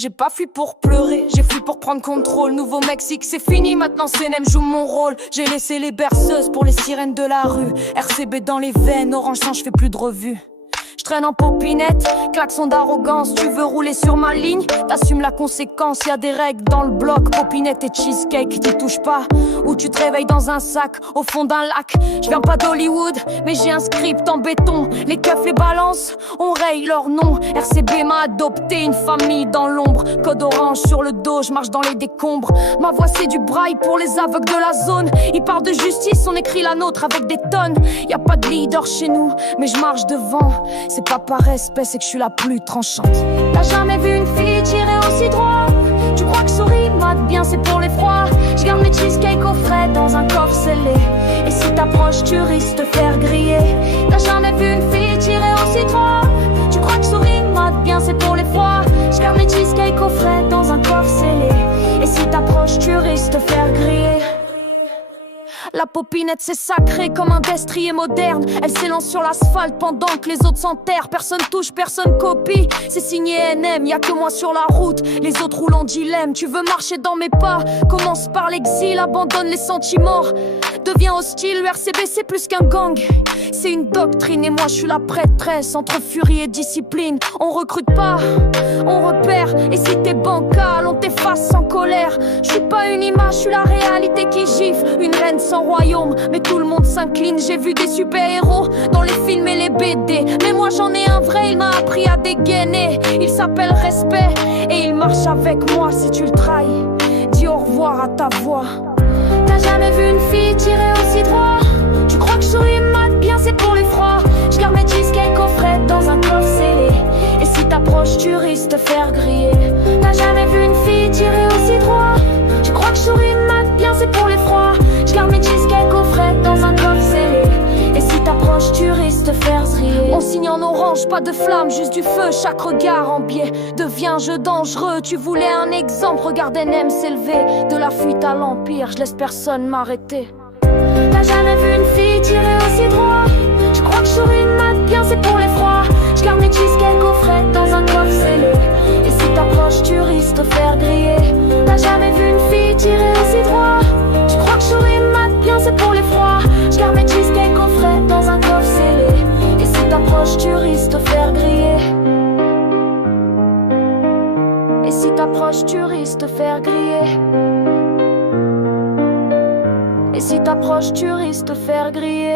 J'ai pas fui pour pleurer, j'ai fui pour prendre contrôle. Nouveau-Mexique, c'est fini, maintenant CNM joue mon rôle. J'ai laissé les berceuses pour les sirènes de la rue. RCB dans les veines, orange sang, je fais plus de revues. J'traîne en popinette, klaxon d'arrogance. Tu veux rouler sur ma ligne, t'assumes la conséquence. Y'a des règles dans le bloc, popinette et cheesecake. T'y touches pas, ou tu te réveilles dans un sac au fond d'un lac. J'viens pas d'Hollywood, mais j'ai un script en béton. Les keufs, les balances, on raye leur nom. RCB m'a adopté, une famille dans l'ombre. Code orange sur le dos, j'marche dans les décombres. Ma voix c'est du braille pour les aveugles de la zone. Ils parlent de justice, on écrit la nôtre avec des tonnes. Y'a pas de leader chez nous, mais j'marche devant. C'est pas par respect, c'est que je suis la plus tranchante. T'as jamais vu une fille tirer aussi droit? Tu crois que souris mate bien, c'est pour les froids. J'garde mes cheesecakes au frais dans un coffre scellé. Et si t'approches, tu risques de faire griller. T'as jamais vu une fille tirer aussi droit? Tu crois que souris mate bien, c'est pour les froids. J'garde mes cheesecakes au frais dans un coffre scellé. Et si t'approches, tu risques de faire griller. La popinette c'est sacré comme un destrier moderne. Elle s'élance sur l'asphalte pendant que les autres s'enterrent. Personne touche, personne copie. C'est signé NM, y'a que moi sur la route. Les autres roulent en dilemme. Tu veux marcher dans mes pas? Commence par l'exil, abandonne les sentiments. Deviens hostile, le RCB c'est plus qu'un gang. C'est une doctrine et moi je suis la prêtresse. Entre furie et discipline, on recrute pas, on repère. Et si t'es bancal, on t'efface sans colère. Je suis pas une image, je suis la réalité qui gifle. Une reine sans royaume, mais tout le monde s'incline. J'ai vu des super-héros dans les films et les BD, mais moi j'en ai un vrai, il m'a appris à dégainer. Il s'appelle respect et il marche avec moi. Si tu le trahis, dis au revoir à ta voix. T'as jamais vu une fille tirer aussi droit? Tu crois que je souris mate bien, c'est pour les froids. J'garde mes cheesecakes au frais dans un coffre scellé. Et si t'approches, tu risques de faire griller. T'as jamais vu une fille tirer aussi droit? Tu crois que je souris mate bien, c'est pour les froids. J'garde mes cheesecakes au frais dans un coffre scellé. Et si t'approches, tu risques de faire zriller. On signe en orange, pas de flamme, juste du feu. Chaque regard en biais devient un jeu dangereux. Tu voulais un exemple, regarde NM s'élever. De la fuite à l'empire, je laisse personne m'arrêter. T'as jamais vu une fille tirer aussi droit? Tu crois que je souris mate bien, c'est pour les froids. J'garde mes cheesecakes au frais dans un coffre scellé. Et si t'approches, tu risques de faire griller. T'as jamais vu une fille tirer aussi droit? Tu crois que je souris mate bien, c'est pour les froids. J'garde mes cheesecakes au frais dans un coffre scellé. Et si t'approches, tu risques de faire griller. Et si t'approches, tu risques de faire griller. Et si t'approches, tu risques de faire griller.